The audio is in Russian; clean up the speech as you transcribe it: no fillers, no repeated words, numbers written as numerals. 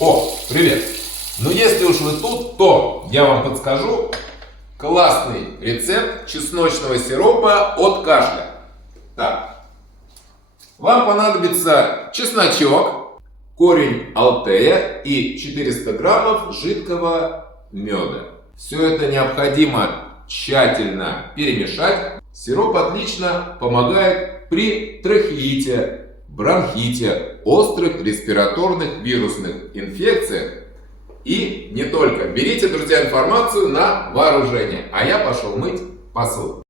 О, привет! Ну если уж вы тут, то я вам подскажу классный рецепт чесночного сиропа от кашля. Так, вам понадобится чесночок, корень алтея и 400 граммов жидкого меда. Все это необходимо тщательно перемешать. Сироп отлично помогает при трахеите, бронхите, острых респираторных вирусных инфекциях. И не только. Берите, друзья, информацию на вооружение. А я пошел мыть посуду.